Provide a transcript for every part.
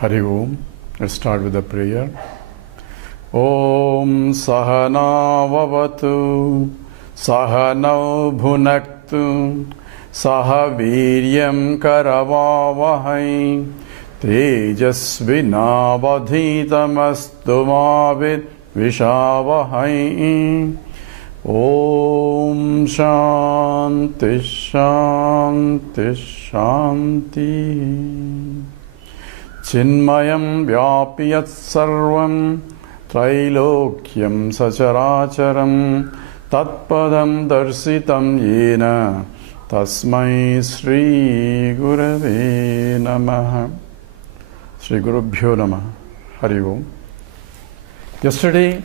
Hari Om. Let's start with a prayer. Om Sahana Vavatu Sahana Bhunaktu Sahaviryam Karavavahai Tejasvinavadhitamastu Mavid Vishavahai. Om Shanti Shanti Shanti. Chinmayam Vyapiyat Sarvam Trailokyam Sacharacharam Tatpadam Darsitam Yena Tasmai Sri Gurave Namaha. Sri Gurubhyo Namaha. Hari Om. Yesterday,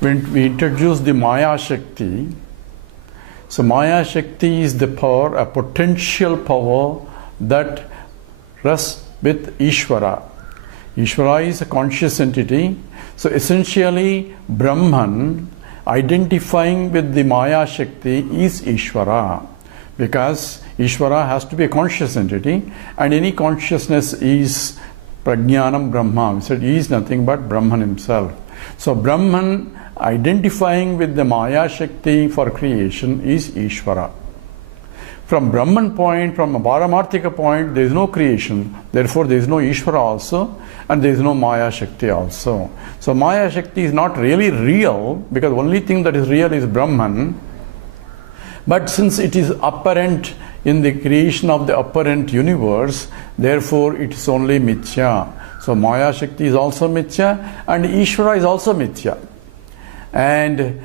when we introduced the Maya Shakti, so Maya Shakti is the power, a potential power that rests with Ishvara. Ishvara is a conscious entity. So essentially, Brahman identifying with the Maya Shakti is Ishvara, because Ishvara has to be a conscious entity, and any consciousness is Prajnanam Brahma. We said he is nothing but Brahman himself. So Brahman identifying with the Maya Shakti for creation is Ishvara. From Brahman point, from a Paramarthika point, there is no creation. Therefore, there is no Ishvara also, and there is no Maya Shakti also. So Maya Shakti is not really real, because the only thing that is real is Brahman. But since it is apparent in the creation of the apparent universe, therefore it is only Mithya. So Maya Shakti is also Mithya, and Ishvara is also Mithya. And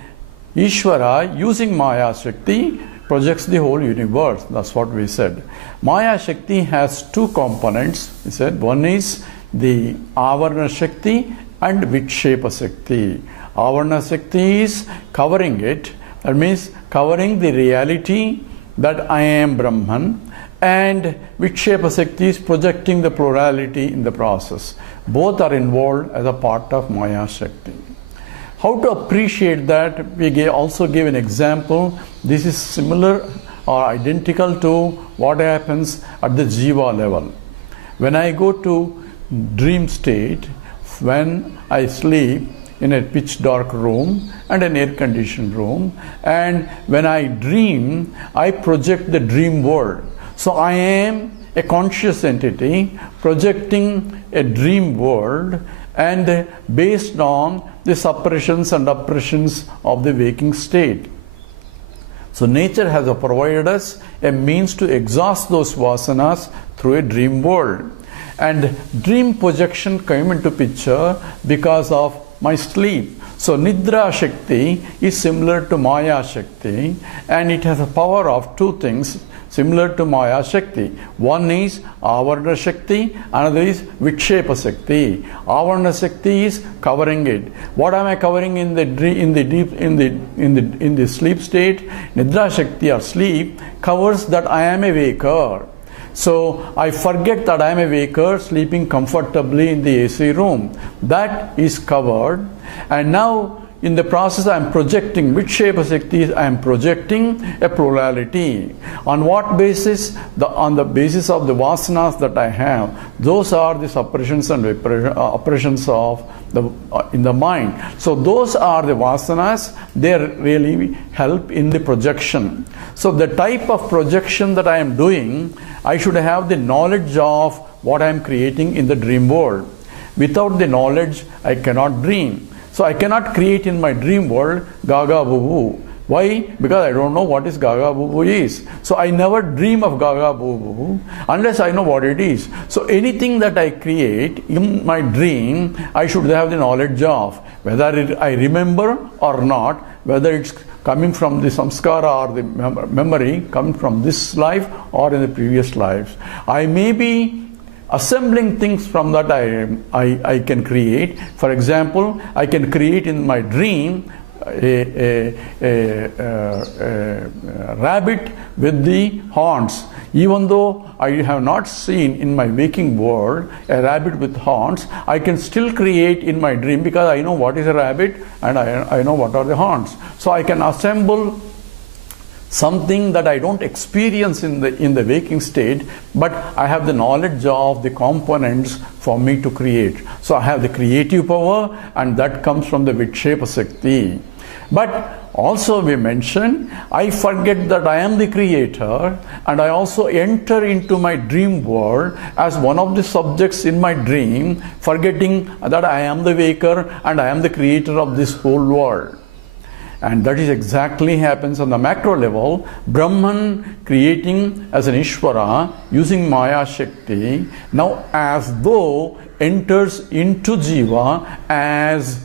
Ishvara, using Maya Shakti, projects the whole universe. That's what we said. Maya Shakti has two components. We said one is the Avarna Shakti and Vikshepa Shakti. Avarna Shakti is covering it. That means covering the reality that I am Brahman, and Vikshepa Shakti is projecting the plurality in the process. Both are involved as a part of Maya Shakti. How to appreciate that? We also give an example. This is similar or identical to what happens at the Jiva level. When I go to dream state, when I sleep in a pitch dark room and an air conditioned room, and when I dream, I project the dream world. So I am a conscious entity projecting a dream world, and based on the suppressions and oppressions of the waking state. So nature has provided us a means to exhaust those vasanas through a dream world. And dream projection came into picture because of my sleep. So Nidra Shakti is similar to Maya Shakti, and it has a power of two things similar to Maya Shakti. One is Avarna Shakti, another is Vikshepa Shakti. Avarna Shakti is covering it. What am I covering in the sleep state? Nidra Shakti or sleep covers that I am a waker. So I forget that I am a waker sleeping comfortably in the AC room. That is covered, and now in the process I am projecting Vikshepa Shakti. I am projecting a plurality. On what basis? On the basis of the vasanas that I have. Those are the suppressions and oppressions of in the mind. So those are the vasanas. They really help in the projection. So the type of projection that I am doing, I should have the knowledge of what I am creating in the dream world. Without the knowledge, I cannot dream. So I cannot create in my dream world Gaga Boo Boo. Why? Because I don't know what is Gaga Boo Boo is. So I never dream of Gaga Boo Boo unless I know what it is. So anything that I create in my dream, I should have the knowledge of. Whether I remember or not, whether it's coming from the samskara or the memory, coming from this life or in the previous lives. I may be assembling things from that I can create. For example, I can create in my dream a rabbit with the horns. Even though I have not seen in my waking world a rabbit with horns, I can still create in my dream because I know what is a rabbit and I know what are the horns. So I can assemble something that I don't experience in the waking state, but I have the knowledge of the components for me to create. So I have the creative power, and that comes from the Vikshepa Shakti. But also we mentioned, I forget that I am the creator, and I also enter into my dream world as one of the subjects in my dream, forgetting that I am the waker and I am the creator of this whole world. And that is exactly happens on the macro level. Brahman creating as an Ishvara using Maya Shakti, now as though enters into Jiva as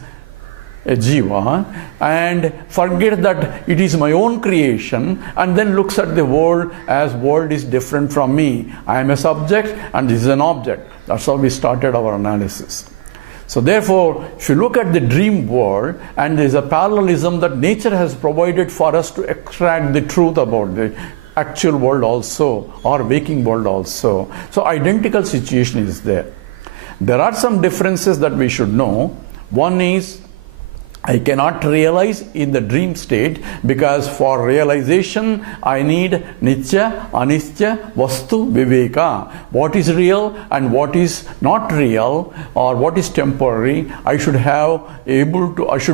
a Jiva and forget that it is my own creation, and then looks at the world as world is different from me. I am a subject and this is an object. That's how we started our analysis. So therefore, if you look at the dream world, and there is a parallelism that nature has provided for us to extract the truth about the actual world also, or waking world also. So identical situation is there. There are some differences that we should know. One is, I cannot realize in the dream state, because for realization I need Nitya, Anishtya, Vastu, Viveka. What is real and what is not real, or what is temporary, I should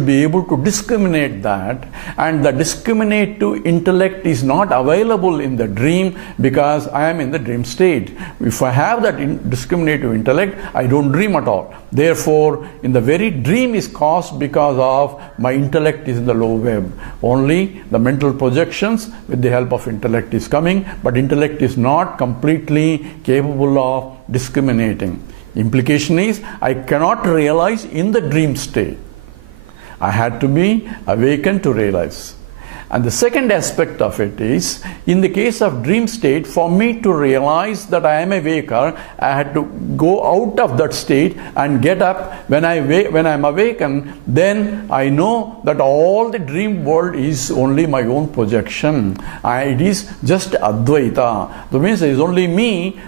be able to discriminate that, and the discriminative intellect is not available in the dream because I am in the dream state. If I have that discriminative intellect, I don't dream at all. Therefore, in the very dream is caused because of my intellect is in the low web. Only the mental projections with the help of intellect is coming, but intellect is not completely capable of discriminating. Implication is, I cannot realize in the dream state. I had to be awakened to realize. And the second aspect of it is, in the case of dream state, for me to realize that I am a waker, I had to go out of that state and get up. When I am awakened, then I know that all the dream world is only my own projection. It is just Advaita. That means it is only me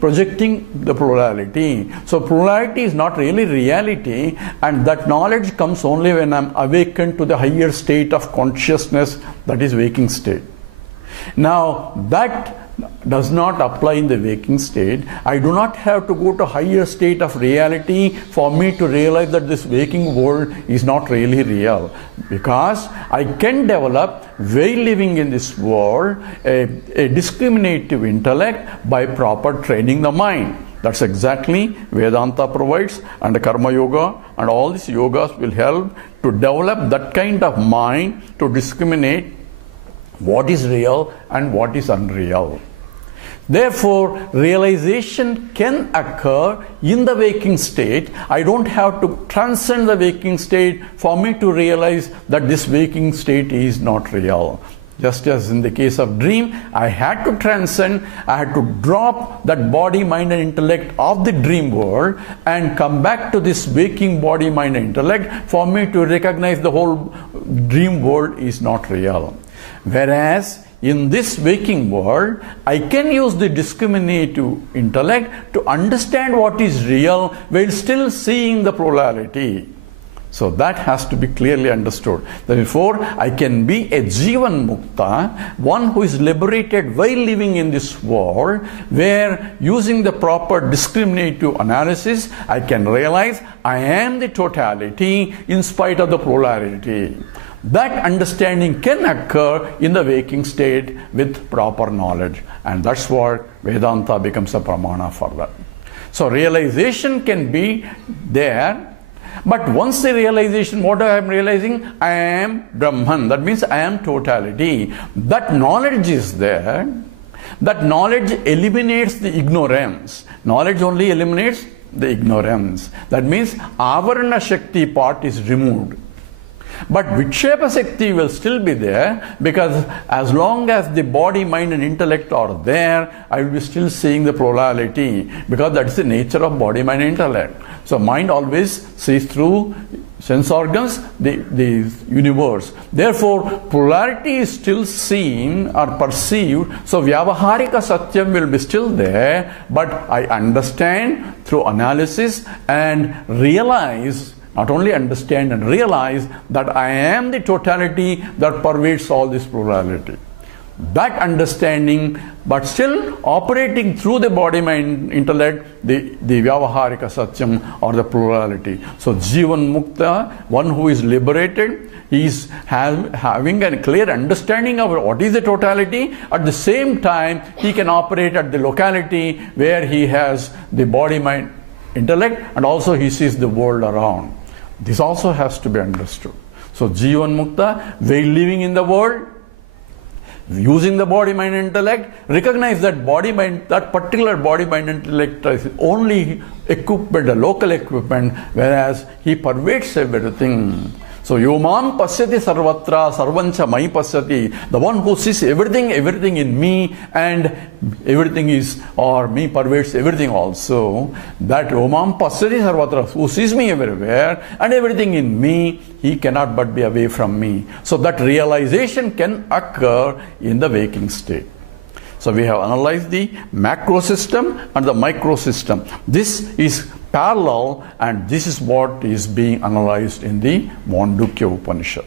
projecting the plurality. So plurality is not really reality, and that knowledge comes only when I am awakened to the higher state of consciousness, that is waking state. Now that does not apply in the waking state. I do not have to go to higher state of reality for me to realize that this waking world is not really real, because I can develop, while living in this world, a discriminative intellect by proper training the mind. That's exactly Vedanta provides, and the Karma Yoga and all these yogas will help to develop that kind of mind to discriminate what is real and what is unreal. Therefore, realization can occur in the waking state. I don't have to transcend the waking state for me to realize that this waking state is not real. Just as in the case of dream, I had to transcend, I had to drop that body, mind and intellect of the dream world and come back to this waking body, mind and intellect for me to recognize the whole dream world is not real. Whereas in this waking world, I can use the discriminative intellect to understand what is real while still seeing the plurality. So that has to be clearly understood. Therefore, I can be a Jivan Mukta, one who is liberated while living in this world, where using the proper discriminative analysis, I can realize I am the totality in spite of the plurality. That understanding can occur in the waking state with proper knowledge, and that's what Vedanta becomes a pramana for that. So realization can be there, but once the realization, what I am realizing, I am Brahman, that means I am totality. That knowledge is there. That knowledge eliminates the ignorance. Knowledge only eliminates the ignorance. That means Avarana Shakti part is removed. But Vikshepa Shakti will still be there, because as long as the body, mind and intellect are there, I will be still seeing the plurality, because that is the nature of body, mind and intellect. So mind always sees through sense organs the universe. Therefore, plurality is still seen or perceived. So Vyavaharika Satyam will be still there, but I understand through analysis and realize, not only understand and realize that I am the totality that pervades all this plurality. that understanding, but still operating through the body, mind, intellect, the Vyavaharika Satyam or the plurality. So Jivan Mukta, one who is liberated, he is having a clear understanding of what is the totality. At the same time, he can operate at the locality where he has the body, mind, intellect, and also he sees the world around. This also has to be understood. So Jivan Mukta, while living in the world, using the body, mind, intellect, recognize that body, mind, that particular body, mind, intellect is only equipment, a local equipment, whereas he pervades everything. So Yomam Pasyati Sarvatra Sarvancha Mai Pasyati, the one who sees everything in me, and everything is, or me pervades everything also. That Yomam Pasyati Sarvatra, who sees me everywhere and everything in me, he cannot but be away from me. So that realization can occur in the waking state. So we have analyzed the macro system and the micro system. This is parallel, and this is what is being analyzed in the Mandukya Upanishad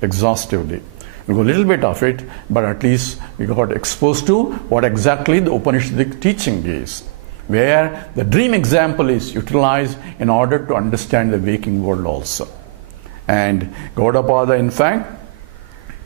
exhaustively. We go a little bit of it, but at least we got exposed to what exactly the Upanishadic teaching is, where the dream example is utilized in order to understand the waking world also. And Gaudapada, in fact,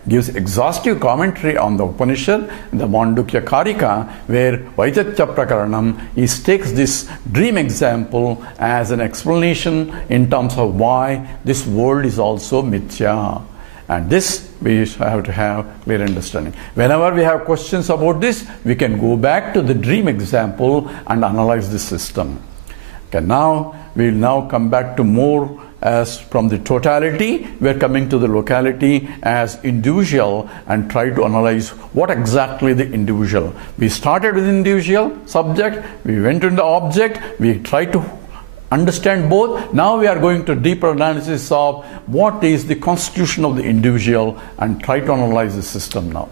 gives exhaustive commentary on the Upanishad, the Mandukya Karika, where Vaichatya Prakaranam takes this dream example as an explanation in terms of why this world is also mithya. And this we have to have clear understanding. Whenever we have questions about this, we can go back to the dream example and analyze the system. Okay, now we will now come back to more as from the totality, we are coming to the locality as individual and try to analyze what exactly the individual. We started with individual subject, we went to the object, we tried to understand both. Now we are going to deeper analysis of what is the constitution of the individual and try to analyze the system now.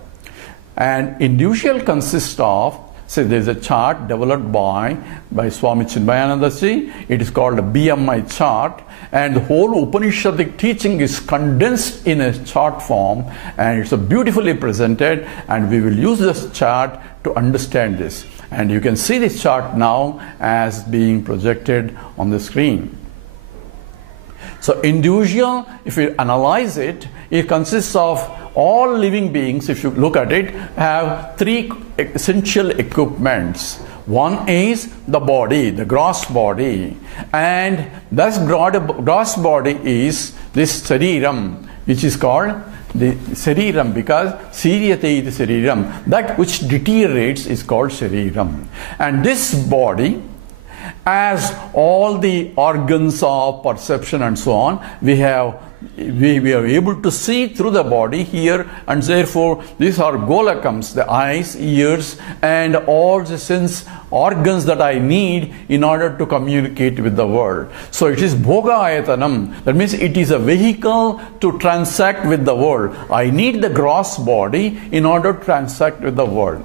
And individual consists of, say there is a chart developed by Swami Chinmayananda. It is called a BMI chart, and the whole Upanishadic teaching is condensed in a chart form, and it's beautifully presented, and we will use this chart to understand this. And you can see this chart now as being projected on the screen. So individual, if you analyze it, it consists of all living beings, if you look at it, have three essential equipments. One is the body, the gross body, and this gross body is this sariram, which is called the sariram because siriyate is sariram. That which deteriorates is called sariram. And this body, as all the organs of perception and so on, we are able to see through the body here, and therefore these are golakams, the eyes, ears, and all the sense organs that I need in order to communicate with the world. So it is bhoga ayatanam, that means it is a vehicle to transact with the world. I need the gross body in order to transact with the world.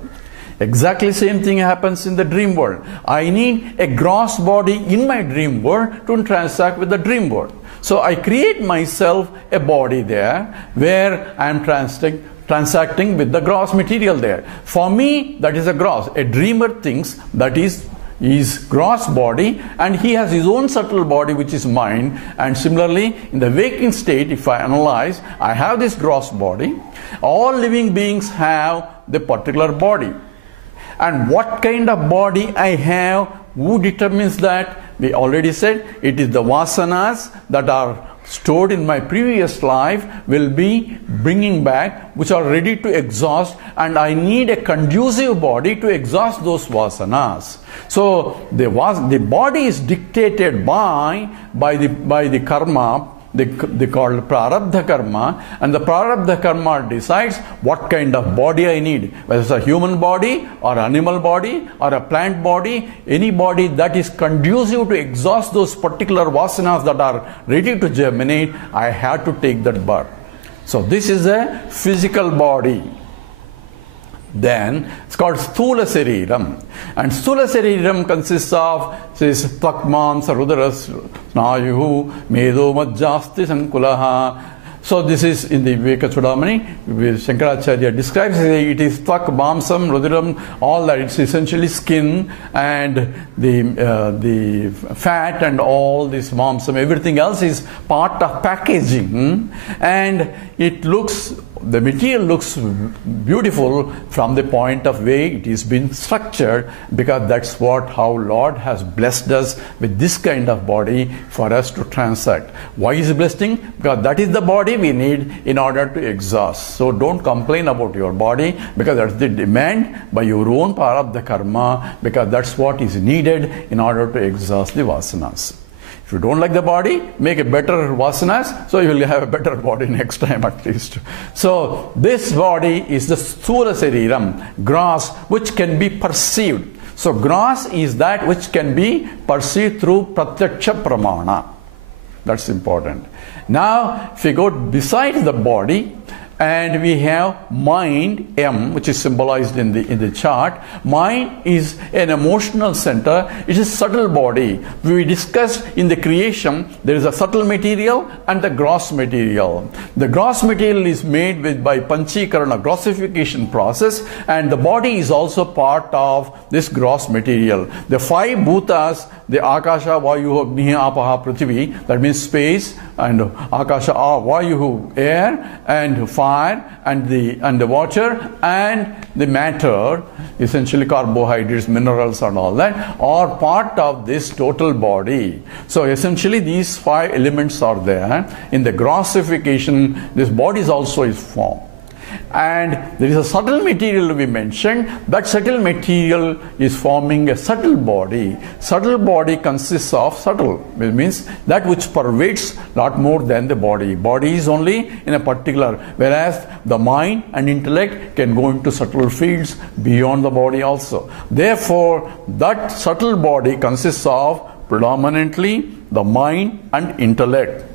Exactly same thing happens in the dream world. I need a gross body in my dream world to transact with the dream world. So I create myself a body there where I am transacting with the gross material there. For me, that is a gross. A dreamer thinks that is gross body, and he has his own subtle body which is mind. And similarly, in the waking state, if I analyze, I have this gross body. All living beings have the particular body. And what kind of body I have, who determines that? We already said it is the vasanas that are stored in my previous life will be bringing back, which are ready to exhaust, and I need a conducive body to exhaust those vasanas. So the body is dictated by the karma. They call prarabdha karma, and the prarabdha karma decides what kind of body I need, whether it's a human body or animal body or a plant body, any body that is conducive to exhaust those particular vasanas that are ready to germinate, I have to take that birth. So this is a physical body. Then it's called Sthula Sariram. And Sthula Sariram consists of Takman, Sarudaras, Snayu, Medo Majjasti Sankulaha, So this is in the Viveka Chudamani, Shankaracharya describes it is tvak, mamsam, rudiram, all that. It's essentially skin and the fat and all this mamsam. Everything else is part of packaging, and it looks, the material looks beautiful from the point of way it is been structured, because that's how Lord has blessed us with this kind of body for us to transact. Why is he blessing? Because that is the body we need in order to exhaust. So don't complain about your body, because that's the demand by your own prarabdha karma, because that's what is needed in order to exhaust the vasanas. If you don't like the body, make a better vasanas, so you will have a better body next time at least. So this body is the sthula sariram, gross, which can be perceived. So gross is that which can be perceived through pratyaksha pramana. That's important. Now, if we go beside the body, and we have mind, M, which is symbolized in the chart. Mind is an emotional center. It is subtle body. We discussed in the creation, there is a subtle material and the gross material. The gross material is made by panchikarana, grossification process, and the body is also part of this gross material. The five bhutas, the akasha, vayu, agni, apaha, prithvi, that means space, and akasha, vayu, air, and fire, and the water, and the matter, essentially carbohydrates, minerals, and all that, are part of this total body. So essentially these five elements are there. In the grossification, this body also is formed. And there is a subtle material we mentioned. That subtle material is forming a subtle body. Subtle body consists of subtle, which means that which pervades a lot more than the body. Body is only in a particular, whereas the mind and intellect can go into subtle fields beyond the body also. Therefore, that subtle body consists of predominantly the mind and intellect.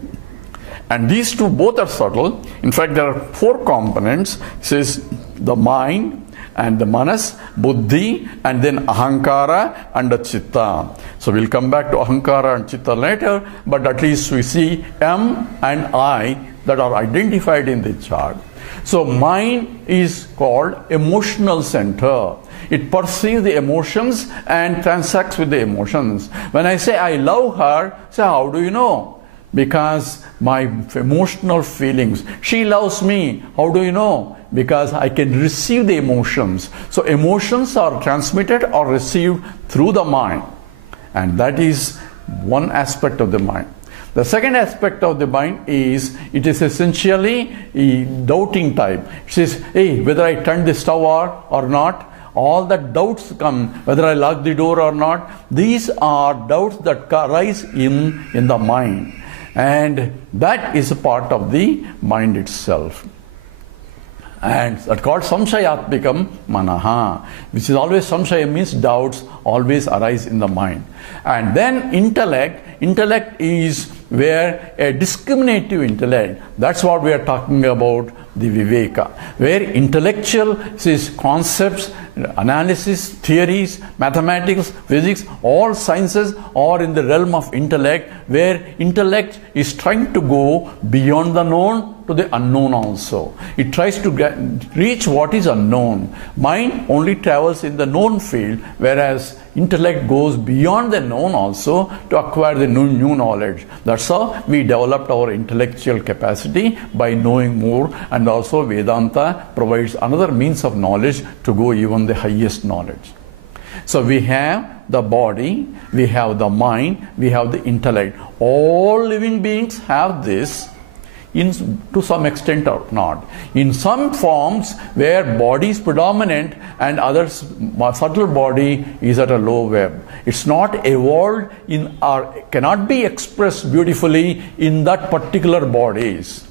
And these two both are subtle. In fact, there are four components. It says the mind and the manas, buddhi, and then ahankara and the chitta. So we'll come back to ahankara and chitta later, but at least we see M and I that are identified in the chart. So mind is called emotional center. It perceives the emotions and transacts with the emotions. When I say I love her, say how do you know? Because my emotional feelings. She loves me. How do you know? Because I can receive the emotions. So emotions are transmitted or received through the mind. And that is one aspect of the mind. The second aspect of the mind is, it is essentially a doubting type. It says, hey, whether I turn the stove on or not, all that doubts come, whether I lock the door or not. These are doubts that arise in the mind. And that is a part of the mind itself. And that's called samshayatmikam manaha, which is always, samshaya means doubts always arise in the mind. And then intellect is where a discriminative intellect, that's what we are talking about, the viveka, where intellectual is concepts, analysis, theories, mathematics, physics, all sciences are in the realm of intellect, where intellect is trying to go beyond the known to the unknown also. It tries to reach what is unknown. Mind only travels in the known field, whereas intellect goes beyond the known also to acquire the new knowledge. That's how we developed our intellectual capacity, by knowing more, and also Vedanta provides another means of knowledge to go even the highest knowledge. So we have the body, we have the mind, we have the intellect. All living beings have this, to some extent or not. In some forms where body is predominant and others, subtle body is at a low web. It's not evolved in, or cannot be expressed beautifully in that particular bodies.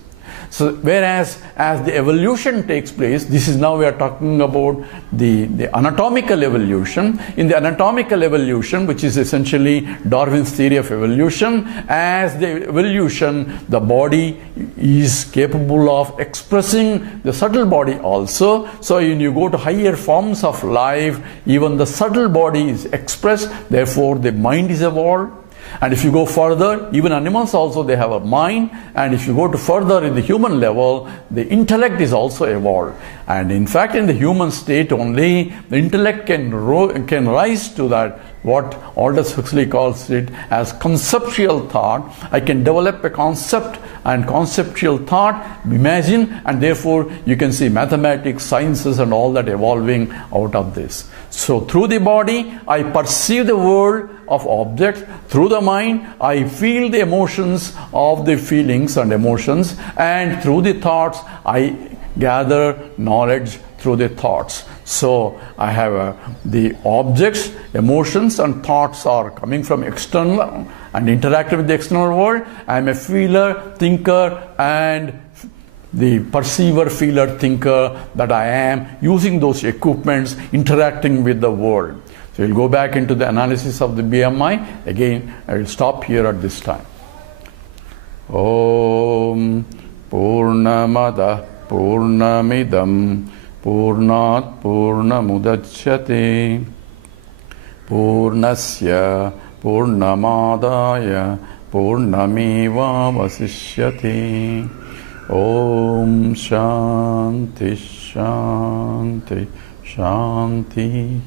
So whereas as the evolution takes place, this is now we are talking about the anatomical evolution. In the anatomical evolution, which is essentially Darwin's theory of evolution, as the evolution, the body is capable of expressing the subtle body also. So when you go to higher forms of life, even the subtle body is expressed, therefore the mind is evolved. And if you go further, even animals also, they have a mind. And if you go to further in the human level, the intellect is also evolved. And in fact, in the human state only, the intellect can rise to that, what Aldous Huxley calls it as conceptual thought. I can develop a concept and conceptual thought, imagine, and therefore you can see mathematics, sciences and all that evolving out of this. So through the body, I perceive the world of objects. Through the mind, I feel the emotions of the feelings and emotions. And through the thoughts, I gather knowledge through the thoughts. So I have the objects, emotions and thoughts are coming from external and interacting with the external world. I am a feeler, thinker and the perceiver, feeler, thinker that I am, using those equipments, interacting with the world. So we'll go back into the analysis of the BMI. Again, I will stop here at this time. Om Purnamada Purnamidam Purnat Purnamudachyate Purnasya Purnamadaya Purnameva Vasishyate. Om Shanti Shanti Shanti.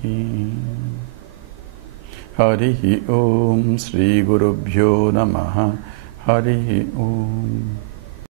Hari Om Sri Gurubhyo Namaha. Hari Om.